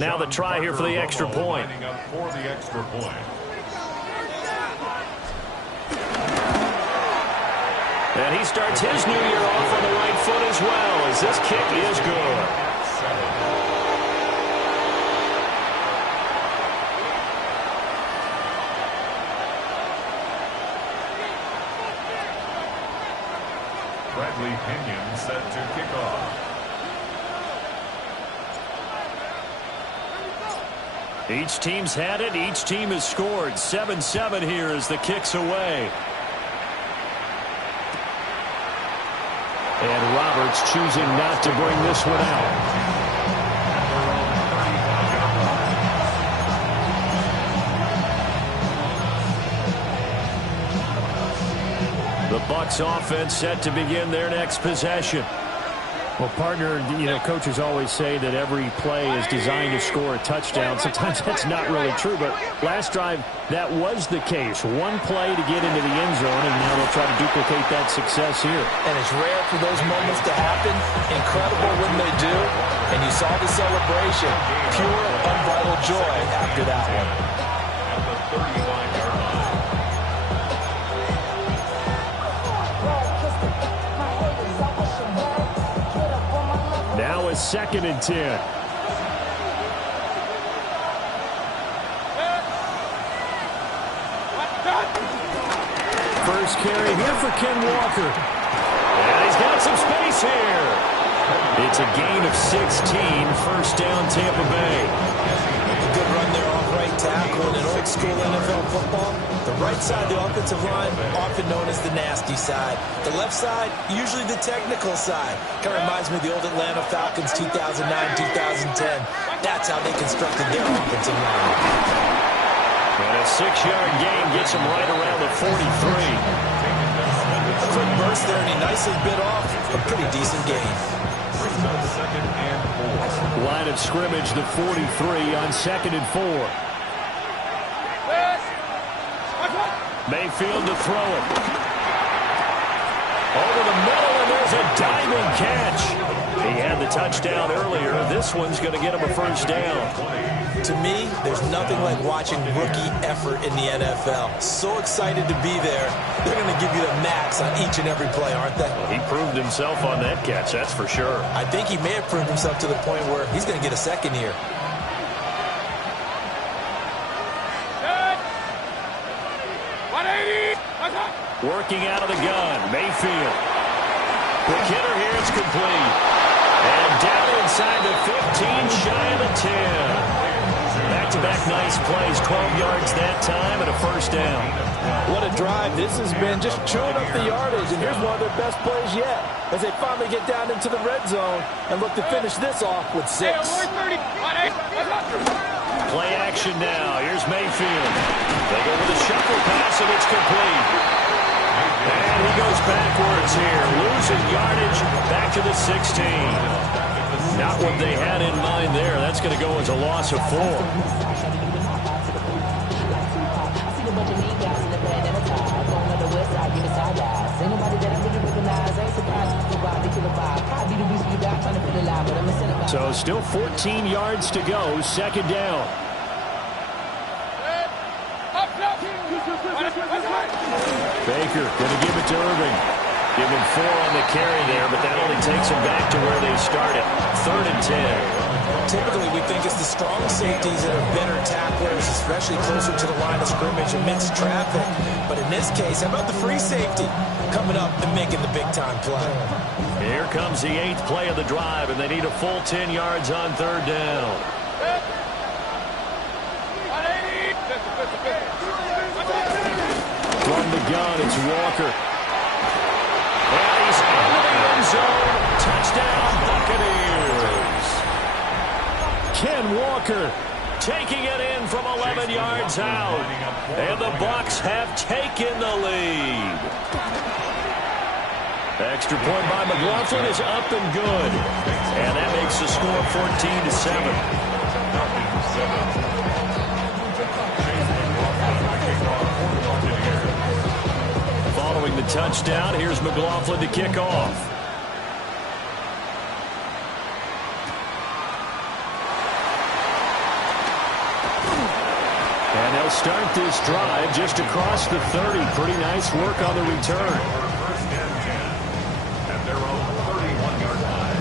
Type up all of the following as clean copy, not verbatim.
Now the try here for the extra point. And he starts his new year off on the right foot as well, as this kick is good. Bradley Pinion set to kick off. Each team's had it. Each team has scored. 7-7 here as the kick's away. And Roberts choosing not to bring this one out. The Bucs offense set to begin their next possession. Well, partner, coaches always say that every play is designed to score a touchdown. Sometimes that's not really true, but last drive, that was the case. One play to get into the end zone, and now they'll try to duplicate that success here. And it's rare for those moments to happen. Incredible when they do. And you saw the celebration. Pure, unbridled joy after that one. At the 39-yard line. Now a 2nd and 10. First carry here for Ken Walker. And he's got some space here. It's a gain of 16. First down, Tampa Bay. A good run there off right tackle. In old school NFL football, the right side of the offensive line, often known as the nasty side. The left side, usually the technical side. Kind of reminds me of the old Atlanta Falcons 2009-2010. That's how they constructed their offensive line. And a 6-yard gain gets him right around the 43. A quick burst there, and he nicely bit off a pretty decent gain. Line of scrimmage, the 43 on 2nd and 4. Mayfield to throw it. Over the middle, and there's a diving catch. He had the touchdown earlier. This one's going to get him a first down. To me, there's nothing like watching rookie effort in the NFL. So excited to be there. They're going to give you the max on each and every play, aren't they? He proved himself on that catch, that's for sure. I think he may have proved himself to the point where he's going to get a second here. Working out of the gun, Mayfield. Quick hitter here, it's complete. And down inside the 15, shy of the 10. Back-to-back nice plays, 12 yards that time, and a first down. What a drive this has been, just chewing up the yardage, and here's one of their best plays yet, as they finally get down into the red zone and look to finish this off with 6. Play action now, here's Mayfield. They go with a shuffle pass, and it's complete. And he goes backwards here, losing yardage back to the 16. Not what they had in mind there. That's going to go as a loss of 4. So still 14 yards to go, 2nd down. Baker going to give it to Irving. Give him 4 on the carry there, but that only takes him back to where they started. 3rd and 10. Typically, we think it's the strong safeties that are better tacklers, especially closer to the line of scrimmage amidst traffic. But in this case, how about the free safety coming up and making the big-time play? Here comes the 8th play of the drive, and they need a full 10 yards on 3rd down. From the gun, it's Walker. And he's into the end zone. Touchdown, Buccaneers. Ken Walker taking it in from 11 yards out. And the Bucs have taken the lead. Extra point by McLaughlin is up and good. And that makes the score 14-7. Following the touchdown, here's McLaughlin to kick off. they'll start this drive just across the 30. Pretty nice work on the return. First and 10 at their own 31-yard line.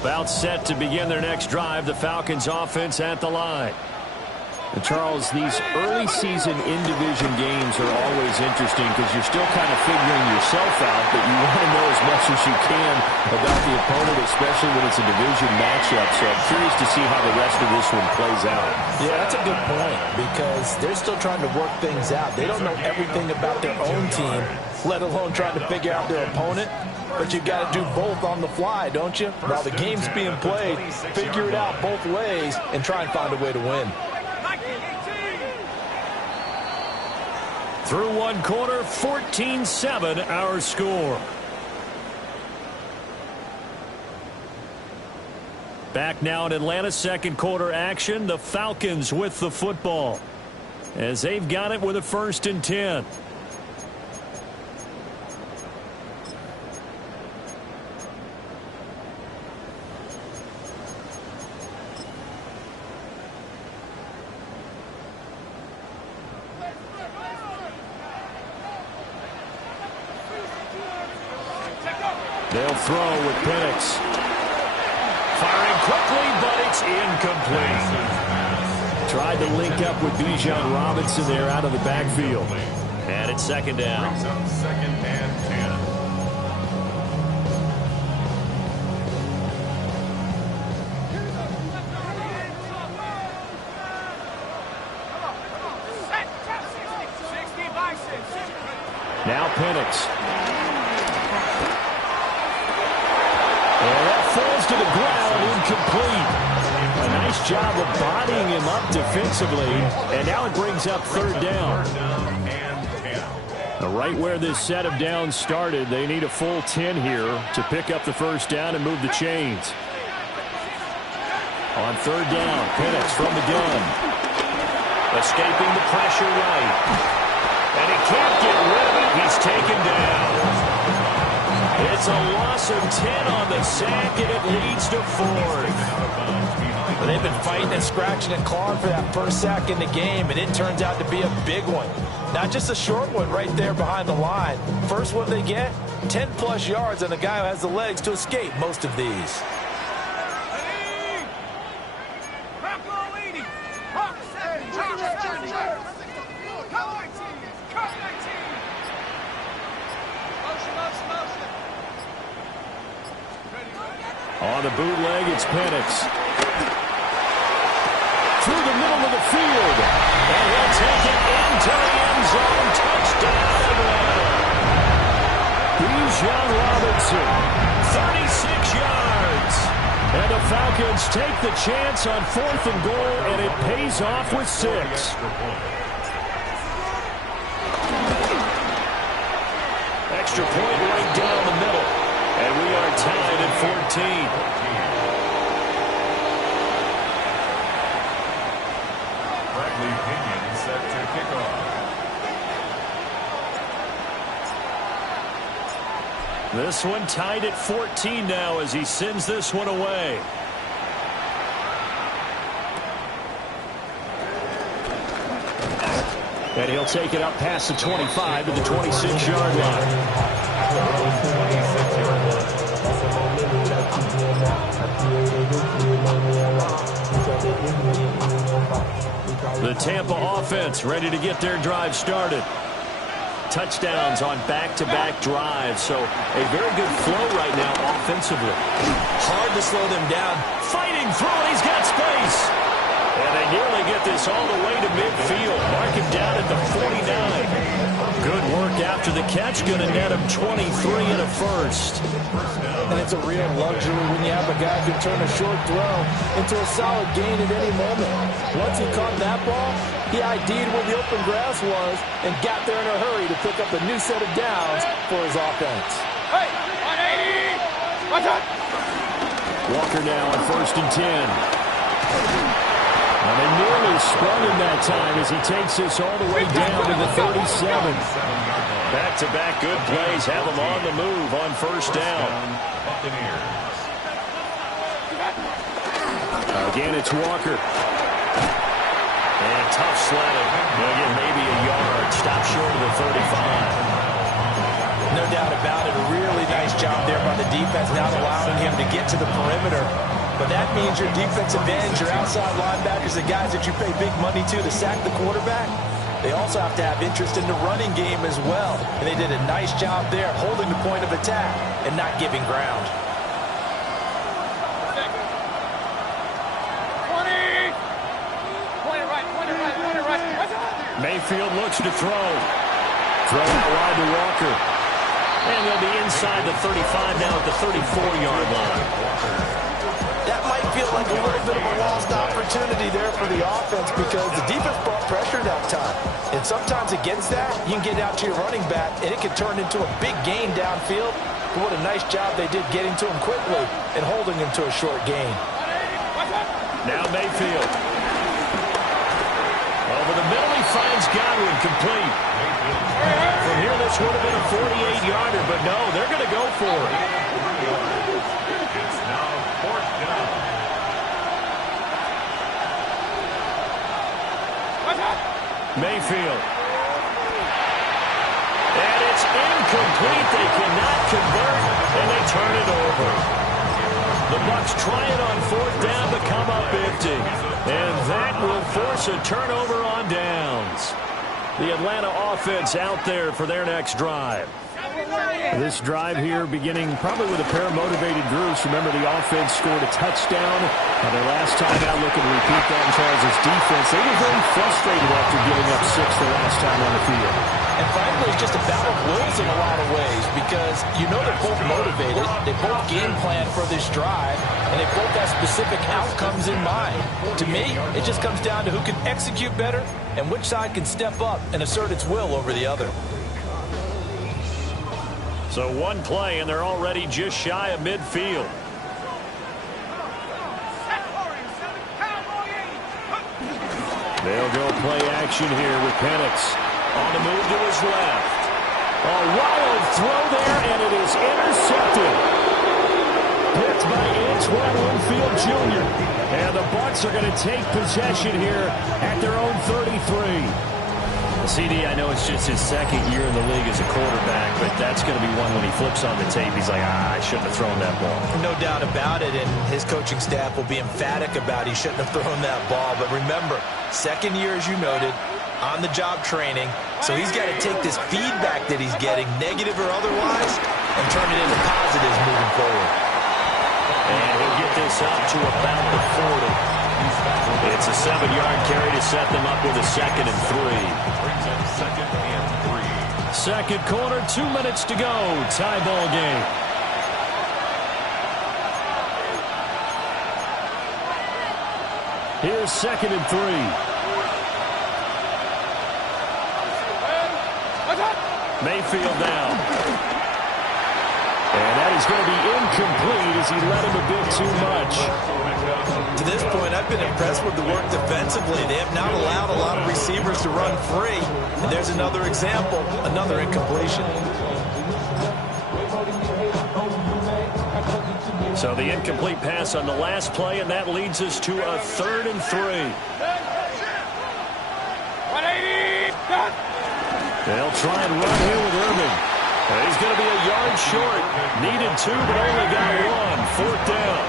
About set to begin their next drive. The Falcons offense at the line. And Charles, these early season in-division games are always interesting because you're still kind of figuring yourself out, but you want to know as much as you can about the opponent, especially when it's a division matchup. So I'm curious to see how the rest of this one plays out. Yeah, that's a good point because they're still trying to work things out. They don't know everything about their own team, let alone trying to figure out their opponent. But you've got to do both on the fly, don't you? While the game's being played, figure it out both ways and try and find a way to win. Through one quarter, 14-7 our score. Back now in Atlanta, second quarter action. The Falcons with the football as they've got it with a 1st and 10. They'll throw with Penix. Firing quickly, but it's incomplete. Tried to link up with Bijan Robinson there out of the backfield. And it's 2nd down. Brings up 2nd and 10. Now Penix. And that falls to the ground, incomplete. A nice job of bodying him up defensively, and now it brings up 3rd down. Right where this set of downs started, they need a full 10 here to pick up the 1st down and move the chains. On 3rd down, Penix from the gun. Escaping the pressure right. And he can't get rid of it. He's taken down. It's a loss of 10 on the sack, and it leads to 4th. They've been fighting and scratching and clawing for that first sack in the game, and it turns out to be a big one. Not just a short one right there behind the line. First one they get, 10-plus yards on the guy who has the legs to escape most of these. On the bootleg, it's Penix. Through the middle of the field. And he'll take it into the end zone. Touchdown, Atlanta. Bijan Robinson, 36 yards. And the Falcons take the chance on 4th and goal, and it pays off with 6. Extra point right down the middle. And we are tied at 14. Set to kick off. This one tied at 14 now as he sends this one away. And he'll take it up past the 25 to the 26-yard line. The Tampa offense ready to get their drive started. Touchdowns on back-to-back drives, so a very good flow right now offensively. Hard to slow them down. Fighting through it, he's got space. And they nearly get this all the way to midfield. Mark him down at the 49. Good work after the catch, going to net him 23 and a 1st. And it's a real luxury when you have a guy who can turn a short throw into a solid gain at any moment. Once he caught that ball, he ID'd where the open grass was and got there in a hurry to pick up a new set of downs for his offense. Hey, 180! Watch out! Walker now on 1st and 10. And they nearly sprung him that time as he takes this all the way down to the 37. Back-to-back good plays have them on the move on first down. Again, it's Walker. And tough sledding. They'll get maybe a yard. Stop short of the 35. No doubt about it. A really nice job there by the defense, not allowing him to get to the perimeter. But that means your defensive ends, your outside linebackers, the guys that you pay big money to sack the quarterback, they also have to have interest in the running game as well. And they did a nice job there holding the point of attack and not giving ground. 20. Point it right. Mayfield looks to throw. Throw out wide to Walker. And they'll be inside the 35 now at the 34-yard line. That might feel like a little bit of a lost opportunity there for the offense because the defense brought pressure that time. And sometimes against that, you can get out to your running back, and it can turn into a big gain downfield. But what a nice job they did getting to him quickly and holding him to a short gain. Now Mayfield. Over the middle, he finds Godwin complete. From here, this would have been a 48-yarder, but no, they're going to go for it. It's now fourth down. Mayfield. And it's incomplete. They cannot convert, and they turn it over. The Bucs try it on fourth down to come up empty. And that will force a turnover on downs. The Atlanta offense out there for their next drive. This drive here beginning probably with a pair of motivated groups. Remember, the offense scored a touchdown. Their last time out looking to repeat that in Charles' defense. They were very frustrated after giving up 6 the last time on the field. And frankly, it's just a battle of wills in a lot of ways because you know they're both motivated. They both game plan for this drive, and they both have specific outcomes in mind. To me, it just comes down to who can execute better and which side can step up and assert its will over the other. So one play, and they're already just shy of midfield. They'll go play action here with Penix. On the move to his left. A wild throw there, and it is intercepted. Picked by Antoine Winfield Jr. And the Bucs are going to take possession here at their own 33. CD, I know it's just his second year in the league as a quarterback, but that's going to be one when he flips on the tape, he's like, I shouldn't have thrown that ball. No doubt about it, and his coaching staff will be emphatic about he shouldn't have thrown that ball. But remember, second year, as you noted, on-the-job training, so he's got to take this feedback that he's getting, negative or otherwise, and turn it into positives moving forward. And he'll get this up to about the 40. It's a 7-yard carry to set them up with a 2nd and 3. Second and 3. Second quarter, 2 minutes to go. Tie ball game. Here's 2nd and 3. Mayfield down. And that is going to be incomplete as he led him a bit too much. To this point, I've been impressed with the work defensively. They have not allowed a lot of receivers to run free. And there's another example, another incompletion. So the incomplete pass on the last play, and that leads us to a 3rd and 3. 180. Done. They'll try and run here with Irvin. He's going to be a yard short. Needed 2, but only got 1. 4th down.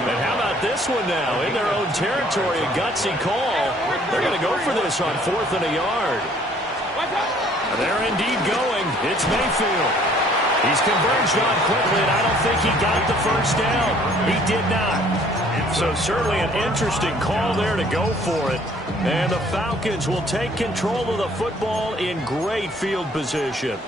And how about this one now? In their own territory, a gutsy call. They're going to go for this on 4th and a yard. They're indeed going. It's Mayfield. He's converged on quickly, and I don't think he got the first down. He did not. So certainly an interesting call there to go for it. And the Falcons will take control of the football in great field position.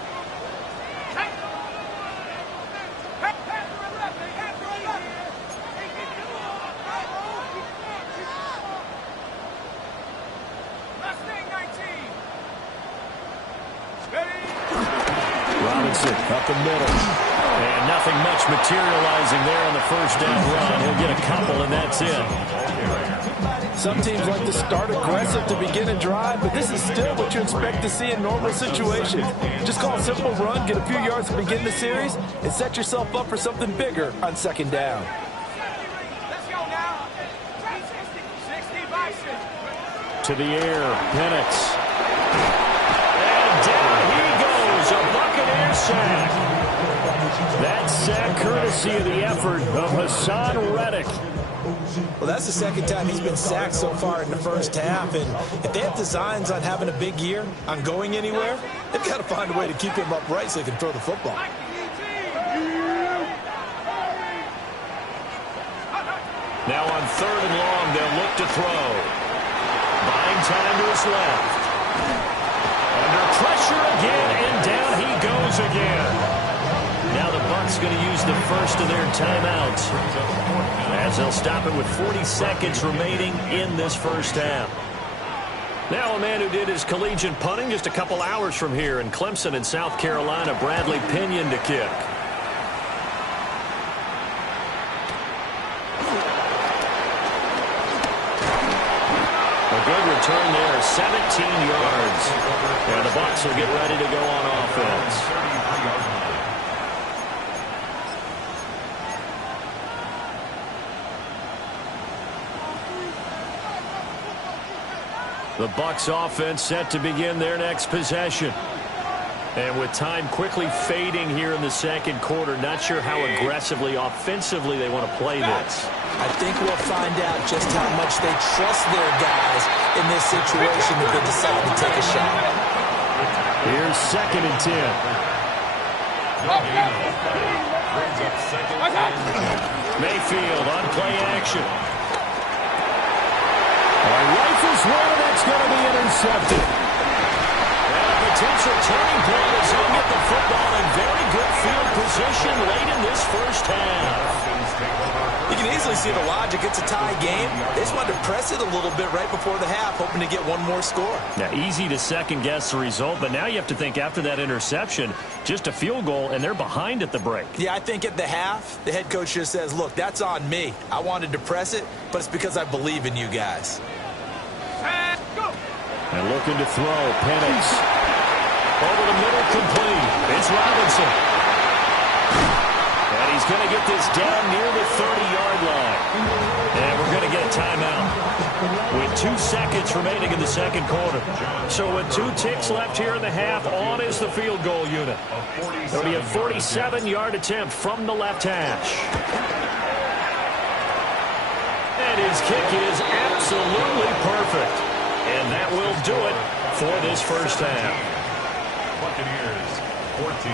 Robinson up the middle. And nothing much materializing there on the first down run. He'll get a couple, and that's it. Some teams like to start aggressive to begin a drive, but this is still what you expect to see in normal situations. Just call a simple run, get a few yards to begin the series, and set yourself up for something bigger on second down. To the air, Penix. And down he goes, a Buccaneer sack. That sack courtesy of the effort of Hassan Reddick. Well, that's the second time he's been sacked so far in the first half, and if they have designs on having a big year, on going anywhere, they've got to find a way to keep him upright so they can throw the football. Now on 3rd and long, they'll look to throw. Buying time to his left. Under pressure again, and down he goes again. Now the Bucs going to use the first of their timeouts, as they'll stop it with 40 seconds remaining in this first half. Now a man who did his collegiate punting just a couple hours from here in Clemson in South Carolina, Bradley Pinion to kick. A good return there, 17 yards. And the Bucs will get ready to go on offense. The Bucs offense set to begin their next possession. And with time quickly fading here in the second quarter, not sure how aggressively, offensively they want to play this. I think we'll find out just how much they trust their guys in this situation if they decide to take a shot. Here's 2nd and 10. Mayfield on play action. Rifles one, that's going to be intercepted. And a potential turning point as he'll get the football in very good field position late in this first half. You can easily see the logic. It's a tie game. They just wanted to press it a little bit right before the half, hoping to get one more score. Now, easy to second-guess the result, but now you have to think after that interception, just a field goal, and they're behind at the break. Yeah, I think at the half, the head coach just says, look, that's on me. I wanted to press it, but it's because I believe in you guys. And looking to throw, Penix. Over the middle, complete. It's Robinson. And he's going to get this down near the 30-yard line. And we're going to get a timeout with 2 seconds remaining in the second quarter. So with 2 ticks left here in the half, on is the field goal unit. It'll be a 47-yard attempt from the left hash. And his kick is absolutely perfect. And that will do it for this first half. Buccaneers, 14.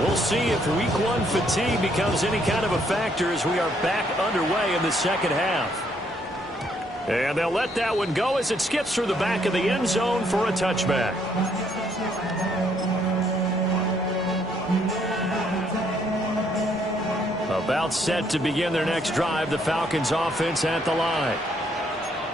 We'll see if week 1 fatigue becomes any kind of a factor as we are back underway in the second half. And they'll let that one go as it skips through the back of the end zone for a touchback. About set to begin their next drive, the Falcons offense at the line.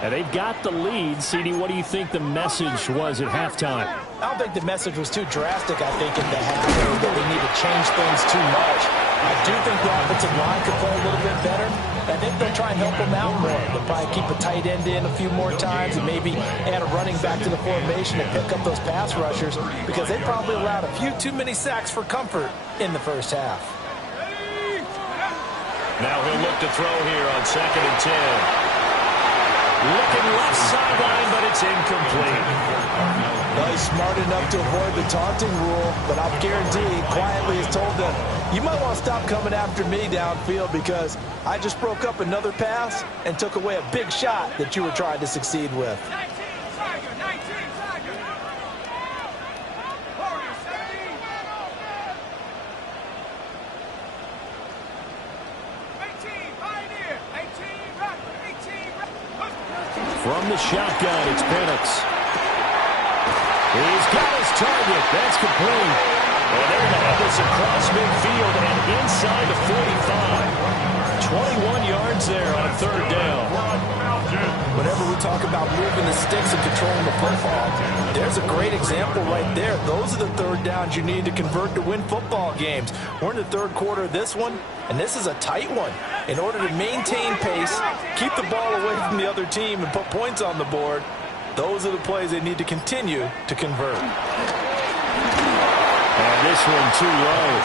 And they've got the lead. CD, what do you think the message was at halftime? I don't think the message was too drastic, I think, in the half, or that we need to change things too much. I do think the offensive line could play a little bit better. I think they'll try and help them out more. They'll probably keep a tight end in a few more times and maybe add a running back to the formation and pick up those pass rushers because they probably allowed a few too many sacks for comfort in the first half. Now he'll look to throw here on 2nd and 10. Looking left sideline, but it's incomplete. Well, he's smart enough to avoid the taunting rule, but I'll guarantee quietly is told them, you might want to stop coming after me downfield because I just broke up another pass and took away a big shot that you were trying to succeed with. From the shotgun, it's Penix. He's got his target. That's complete. And they're going to have this across midfield and inside the 45. 21 yards there on third down. Whenever we talk about moving the sticks and controlling the football, there's a great example right there. Those are the third downs you need to convert to win football games. We're in the third quarter of this one, and this is a tight one. In order to maintain pace, keep the ball away from the other team, and put points on the board, those are the plays they need to continue to convert. And this one too low.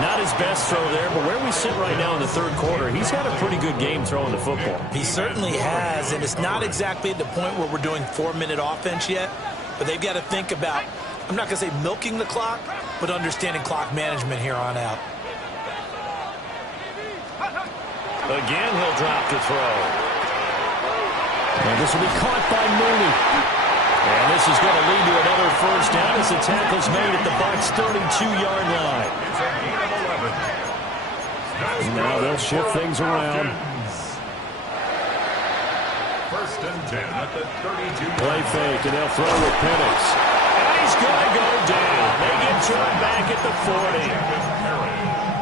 Not his best throw there, but where we sit right now in the third quarter, he's had a pretty good game throwing the football. He certainly has, and it's not exactly at the point where we're doing 4-minute offense yet, but they've got to think about, I'm not going to say milking the clock, but understanding clock management here on out. Again, he'll drop to throw. And this will be caught by Mooney. And this is going to lead to another first down as the tackle's made at the Bucs' 32-yard line. Now they'll shift things around. First and 10 at the 32. Play fake, and they'll throw with Penix. And he's going to go down. They get to him back at the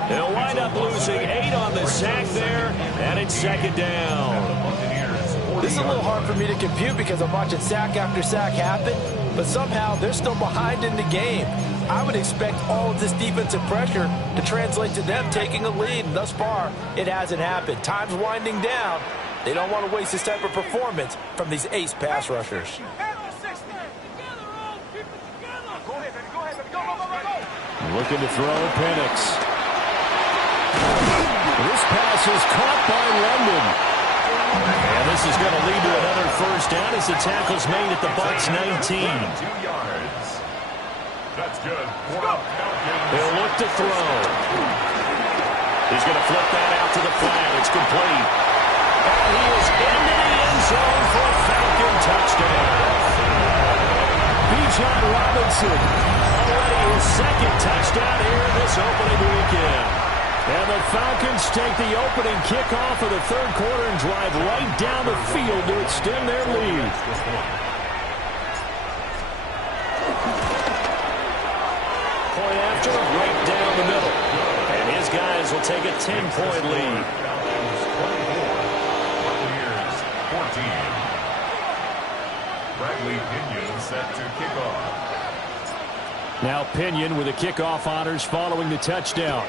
40. They'll wind up losing 8 on the sack there, and it's second down. This is a little hard for me to compute because I'm watching sack after sack happen, but somehow they're still behind in the game. I would expect all of this defensive pressure to translate to them taking a lead, and thus far, it hasn't happened. Time's winding down. They don't want to waste this type of performance from these ace pass rushers. Looking to throw Penix. This pass is caught by London. And this is going to lead to another first down as the tackle's made at the Bucs' 19. 2 yards. That's good. He'll look to throw. He's going to flip that out to the flat. It's complete. And he is into the end zone for a Falcon touchdown. Bijan Robinson. Already his second touchdown here this opening weekend. And the Falcons take the opening kickoff of the third quarter and drive right down the field to extend their lead. Point after, right down the middle. And his guys will take a 10-point lead. 14. Bradley Pinion set to kick off. Now Pinion with the kickoff honors following the touchdown.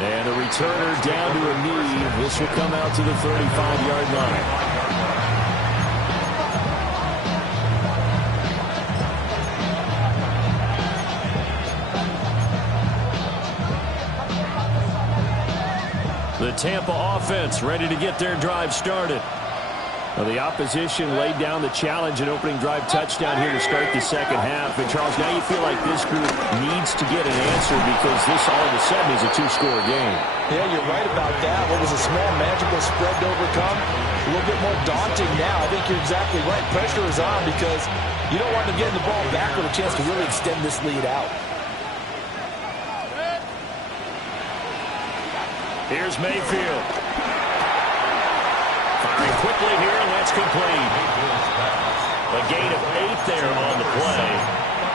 And a returner down to a knee. This will come out to the 35-yard line. The Tampa offense ready to get their drive started. Well, the opposition laid down the challenge and opening drive touchdown here to start the second half. And, Charles, now you feel like this group needs to get an answer because this all of a sudden is a two-score game. Yeah, you're right about that. What was a small, magical spread to overcome, a little bit more daunting now. I think you're exactly right. Pressure is on because you don't want them getting the ball back with a chance to really extend this lead out. Here's Mayfield. Firing quickly here, and that's complete. A gain of 8 there on the play.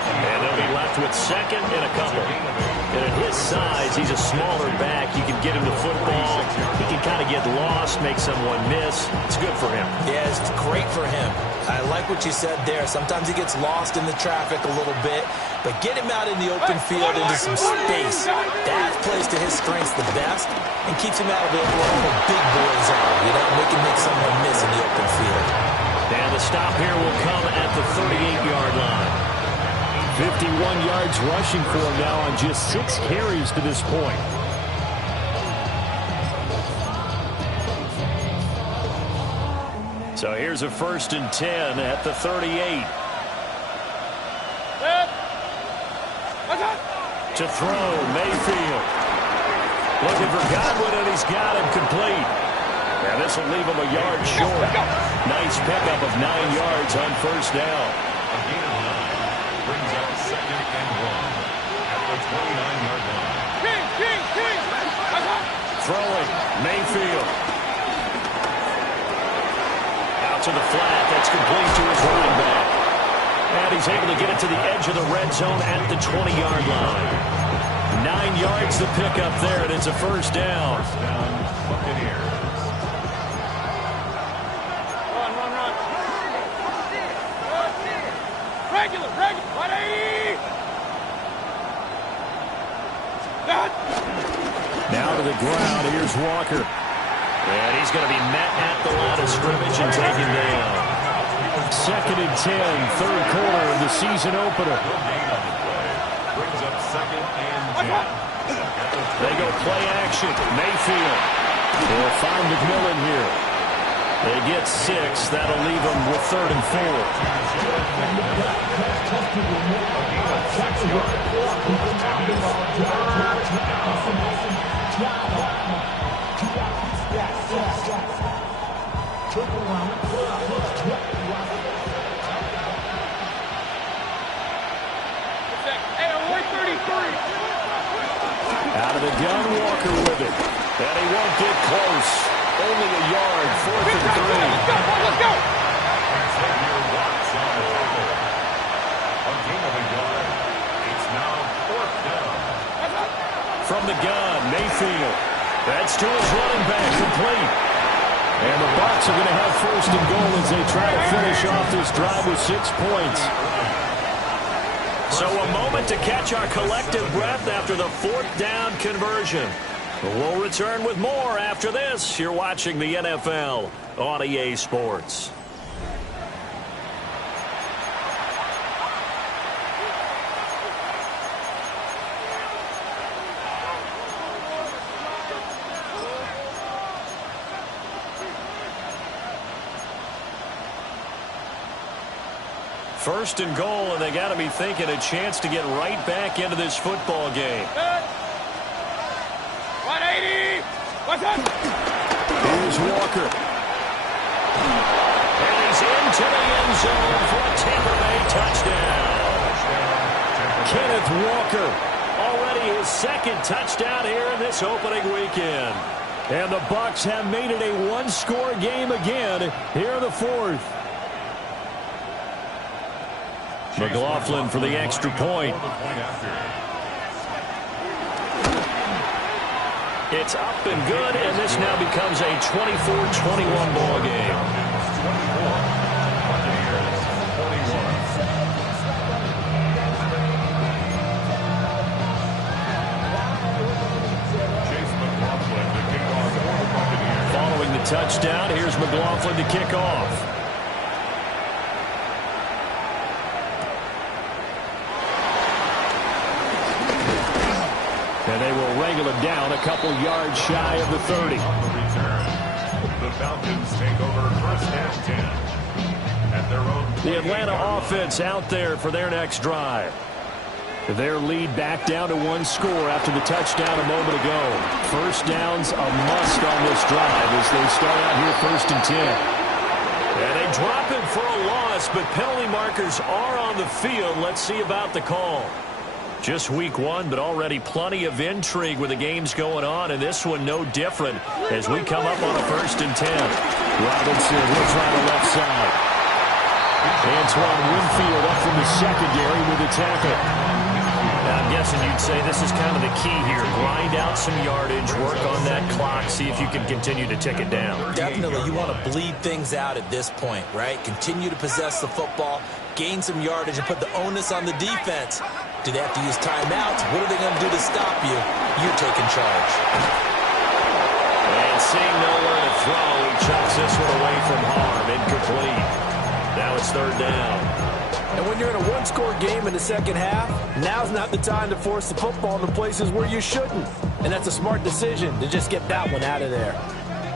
And they'll be left with second and a couple. And at his size, he's a smaller back. You can get him the football. He can kind of get lost, make someone miss. It's good for him. Yeah, it's great for him. I like what you said there. Sometimes he gets lost in the traffic a little bit, but get him out in the open field into some space. That plays to his strengths the best and keeps him out of the big boys are. You know, make him make someone miss in the open field. And the stop here will come at the 38-yard line. 51 yards rushing for him now on just 6 carries to this point. So here's a 1st and 10 at the 38. To throw, Mayfield. Looking for Godwin, and he's got him complete. And this will leave him a yard short. Nice pickup of 9 yards on first down. A gain of 9 brings up 2nd and 1 at the 29-yard line. Throwing, Mayfield. Out to the flat. That's complete to his running back. And he's able to get it to the edge of the red zone at the 20-yard line. 9 yards to pick up there, and it's a first down. Buccaneers. Run. Regular. 180. Now to the ground. Here's Walker. And he's going to be met at the line of scrimmage and taken down. 2nd and 10, third quarter of the season opener. Brings up 2nd and 10. They go play action. Mayfield. They'll find McMillan here. They get 6. That'll leave them with 3rd and 4. Out of the gun, Walker with it. And he won't get close. Only a yard, 4th and 3. Let's go. Xavier Watts on the tackle. A gain of a yard. It's now 4th down. From the gun, Mayfield. That's to his running back, complete. And the Bucs are going to have 1st and goal as they try to finish off this drive with 6 points. So a moment to catch our collective breath after the 4th down conversion. We'll return with more after this. You're watching the NFL on EA Sports. First and goal, and they got to be thinking a chance to get right back into this football game. 180. What's up? Here's Walker. And he's into the end zone for a Tampa Bay touchdown. Kenneth Walker, already his 2nd touchdown here in this opening weekend. And the Bucs have made it a one-score game again here in the 4th. McLaughlin for the extra point. It's up and good, and this now becomes a 24-21 ball game. Following the touchdown, here's McLaughlin to kick off. And they will wrangle him down a couple yards shy of the 30. On the return, the Falcons take over 1st and 10 at their own. The Atlanta offense out there for their next drive. Their lead back down to 1 score after the touchdown a moment ago. First down's a must on this drive as they start out here 1st and 10. And they drop him for a loss, but penalty markers are on the field. Let's see about the call. Just week 1, but already plenty of intrigue with the games going on, and this one no different as we come up on a 1st and 10. Robinson will try the left side. Antoine Winfield up from the secondary with the tackle. Now, I'm guessing you'd say this is kind of the key here. Grind out some yardage, work on that clock, see if you can continue to tick it down. Definitely, you want to bleed things out at this point, right? Continue to possess the football, gain some yardage, and put the onus on the defense. Do they have to use timeouts? What are they going to do to stop you? You're taking charge. And seeing nowhere to throw, he chucks this one away from harm. Incomplete. Now it's 3rd down. And when you're in a one-score game in the second half, now's not the time to force the football in the places where you shouldn't. And that's a smart decision to just get that one out of there.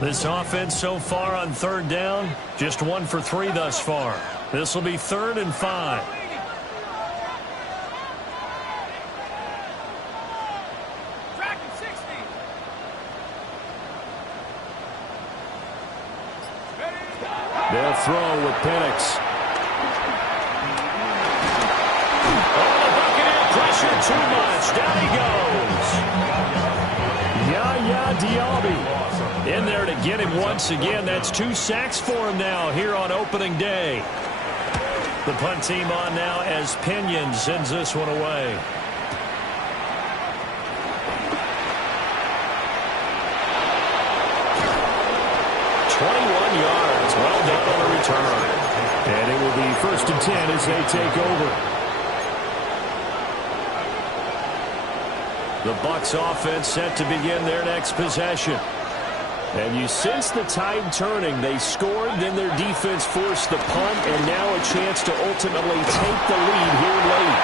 This offense so far on 3rd down, just 1 for 3 thus far. This will be 3rd and 5. They'll throw with Penix. Oh, the Buccaneer pressure too much. Down he goes. Yaya Diaby in there to get him once again. That's 2 sacks for him now here on opening day. The punt team on now as Pinion sends this one away. Yards. Well done on the return. And it will be 1st and 10 as they take over. The Bucs offense set to begin their next possession. And you sense the tide turning. They scored, then their defense forced the punt, and now a chance to ultimately take the lead here late.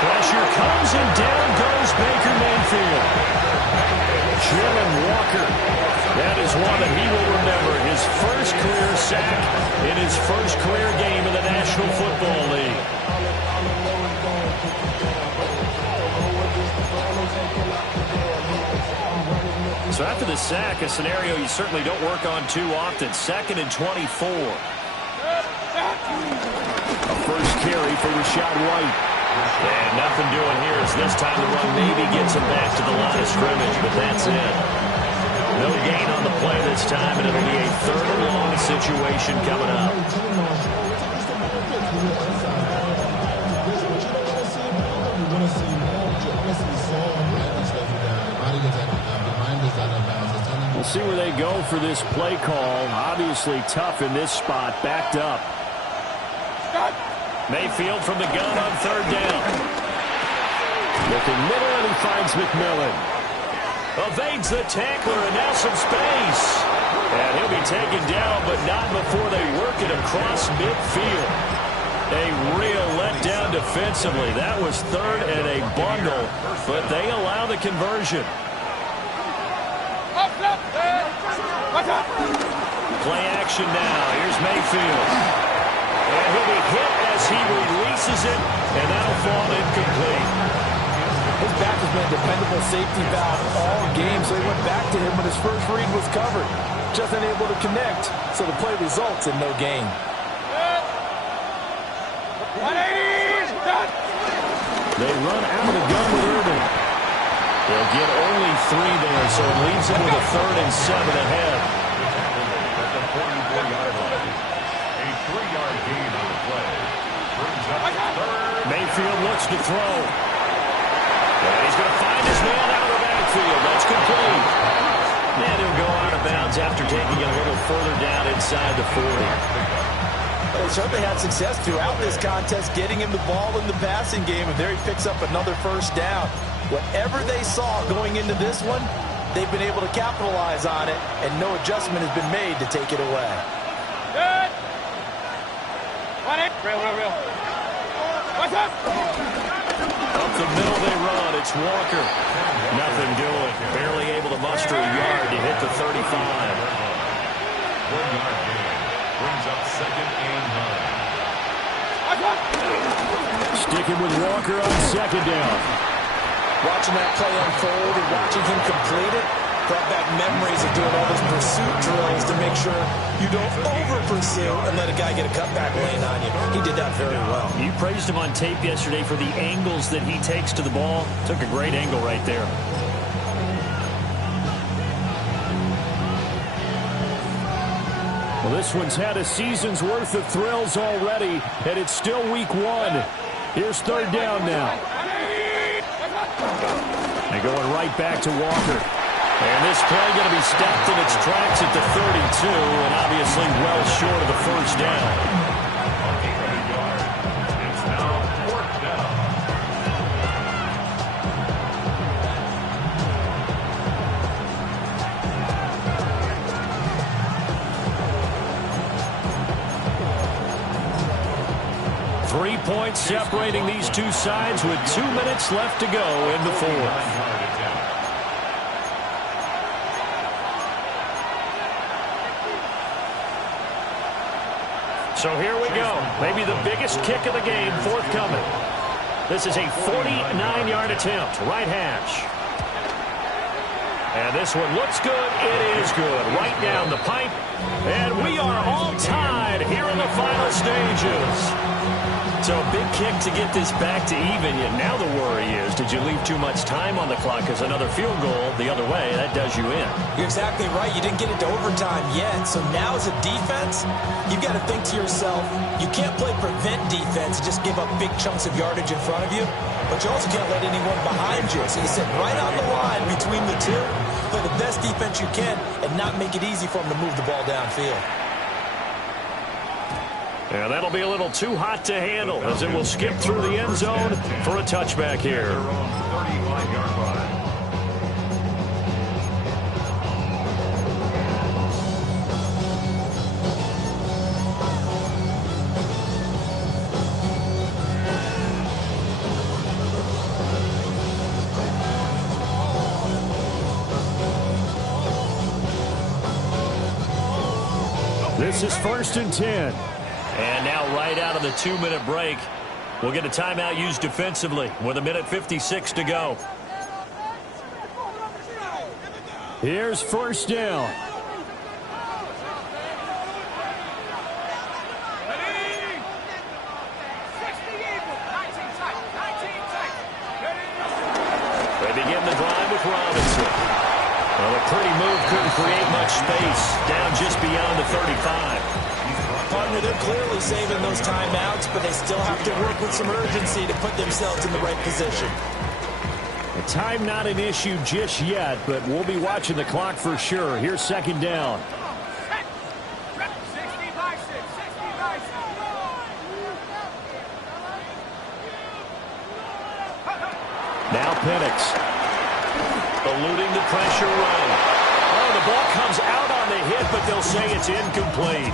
Pressure comes, and down goes Baker Mayfield. Jalen Walker. That is one that he will remember. His first career sack in his first career game in the National Football League. So after the sack, a scenario you certainly don't work on too often. 2nd and 24. A first carry for Rashad White. And nothing doing here as this time the run maybe gets him back to the line of scrimmage, but that's it. No gain on the play this time, and it'll be a 3rd and long situation coming up. We'll see where they go for this play call. Obviously tough in this spot, backed up. Mayfield from the gun on 3rd down. Looking middle, and he finds McMillan. Evades the tackler, and now some space. And he'll be taken down, but not before they work it across midfield. A real letdown defensively. That was 3rd and a bundle, but they allow the conversion. Play action now. Here's Mayfield. And he'll be hit as he releases it, and that'll fall incomplete. His back has been a dependable safety valve all game, so he went back to him when his first read was covered. Just unable to connect, so the play results in no gain. They run out of the gun with Irvin. They'll get only 3 there, so it leaves them with a 3rd and 7 ahead. At the 44-yard line. A 3-yard gain on the play. Brings up 3rd. Mayfield looks to throw. And he's going to find his man out of the backfield. That's complete. And he'll go out of bounds after taking it a little further down inside the 40. They certainly had success throughout this contest getting him the ball in the passing game, and there he picks up another 1st down. Whatever they saw going into this one, they've been able to capitalize on it, and no adjustment has been made to take it away. Good. Real. What's up? Up the middle they run. It's Walker. Nothing doing. Barely able to muster a yard to hit the 35. 1-yard gain. Brings up 2nd and 9. Sticking with Walker on 2nd down. Watching that play unfold and watching him complete it brought back memories of doing all those pursuit drills to make sure you don't over-pursue and let a guy get a cutback lane on you. He did that very well. You praised him on tape yesterday for the angles that he takes to the ball. Took a great angle right there. Well, this one's had a season's worth of thrills already, and it's still week 1. Here's 3rd down now. They're going right back to Walker. And this play going to be stopped in its tracks at the 32, and obviously well short of the 1st down. It's now 4th down. Three points separating these two sides with 2 minutes left to go in the 4th. So here we go. Maybe the biggest kick of the game forthcoming. This is a 49-yard attempt, right hash. And this one looks good. It is good. Right down the pipe. And we are all tied here in the final stages. So a big kick to get this back to even. And now the worry is, did you leave too much time on the clock? Because another field goal the other way, that does you in. You're exactly right. You didn't get it to overtime yet. So now as a defense, you've got to think to yourself, you can't play prevent defense and just give up big chunks of yardage in front of you. But you also can't let anyone behind you. So you sit right on the line between the two, play the best defense you can, and not make it easy for them to move the ball downfield. And that'll be a little too hot to handle as it will skip through the end zone for a touchback here. This is 1st and 10. And now right out of the 2-minute break, we'll get a timeout used defensively with 1:56 to go. Here's 1st down. They begin the drive with Robinson. Well, a pretty move couldn't create much space down just beyond the 35. Partner, they're clearly saving those timeouts, but they still have to work with some urgency to put themselves in the right position. The time not an issue just yet, but we'll be watching the clock for sure. Here's 2nd down. Now Penix. Eluding the pressure run. Oh, the ball comes out on the hit, but they'll say it's incomplete.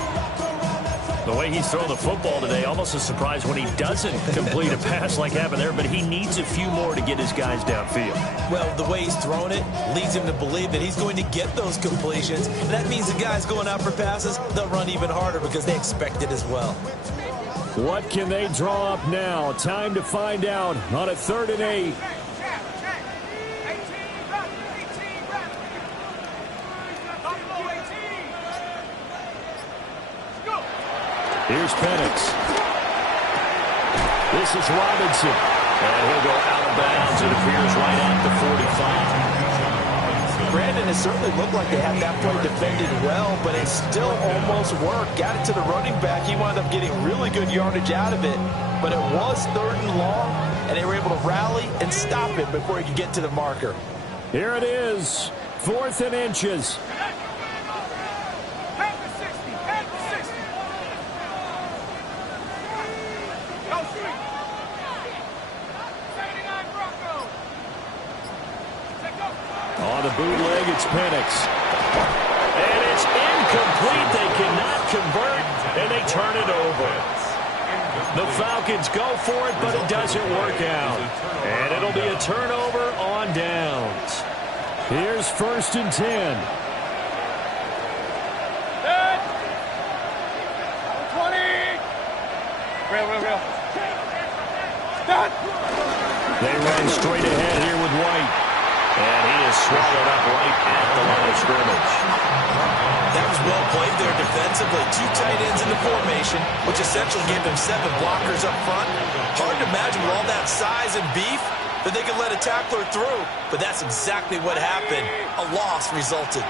The way he's thrown the football today, almost a surprise when he doesn't complete a pass like happened there, but he needs a few more to get his guys downfield. Well, the way he's thrown it leads him to believe that he's going to get those completions. And that means the guys going out for passes, they'll run even harder because they expect it as well. What can they draw up now? Time to find out on a 3rd and 8. Here's Penix. This is Robinson. And he'll go out of bounds. It appears right at the 45. Brandon, it certainly looked like they had that play defended well, but it still almost worked. Got it to the running back. He wound up getting really good yardage out of it. But it was 3rd and long, and they were able to rally and stop it before he could get to the marker. Here it is. 4th and inches. On the bootleg, it's Penix. And it's incomplete. They cannot convert, and they turn it over. The Falcons go for it, but it doesn't work out. And it'll be a turnover on downs. Here's 1st and 10. 20. Real. Start. They run straight ahead here with White. And he is swallowed up right at the line of scrimmage. That was well played there defensively. 2 tight ends in the formation, which essentially gave them 7 blockers up front. Hard to imagine with all that size and beef that they could let a tackler through. But that's exactly what happened. A loss resulted.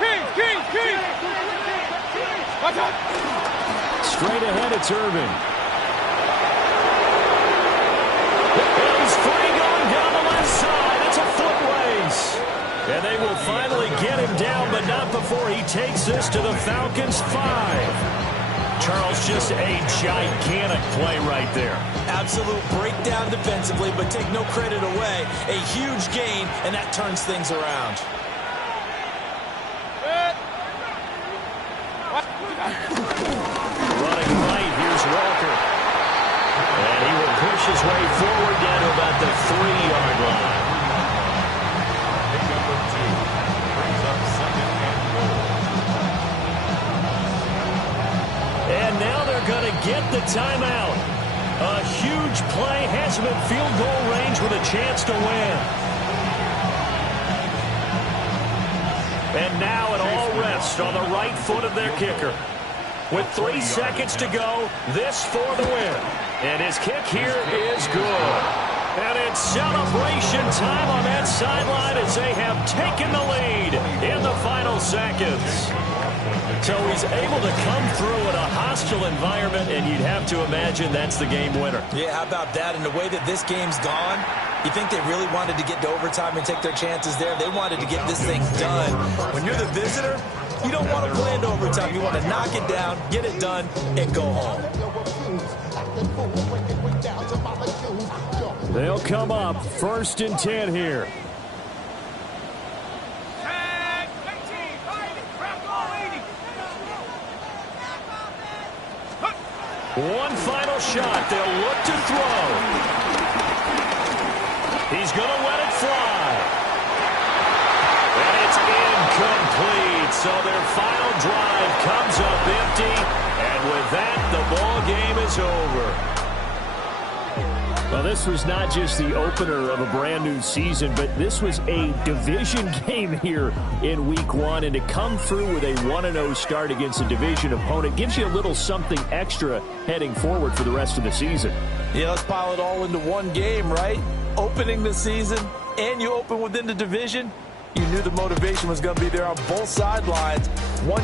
King. Watch out. Straight ahead, it's Irvin. He's free going down the left side. It's a foot race. And they will finally get him down, but not before he takes this to the Falcons' 5. Charles, just a gigantic play right there. Absolute breakdown defensively, but take no credit away. A huge gain, and that turns things around. Running right, here's Walker. And he will push his way forward down to about the 3-yard line. Number 2 brings up 2nd and goal. And now they're going to get the timeout. A huge play has him at field goal range with a chance to win. And now it all rests on the right foot of their kicker. With 3 seconds to go, this for the win. And his kick here is good. And it's celebration time on that sideline as they have taken the lead in the final seconds. So he's able to come through in a hostile environment, and you'd have to imagine that's the game winner. Yeah, how about that? And the way that this game's gone, you think they really wanted to get to overtime and take their chances there? They wanted to get this thing done. When you're the visitor, you don't want to play into overtime. You want to knock it down, get it done, and go home. They'll come up 1st and 10 here. One final shot. They'll look to throw. He's going to let it fly. And it's incomplete. So their final drive comes up empty. And with that, the ball game is over. Well, this was not just the opener of a brand new season, but this was a division game here in week 1. And to come through with a 1-0 start against a division opponent gives you a little something extra heading forward for the rest of the season. Yeah, let's pile it all into one game, right? Opening the season, and you open within the division. You knew the motivation was going to be there on both sidelines. One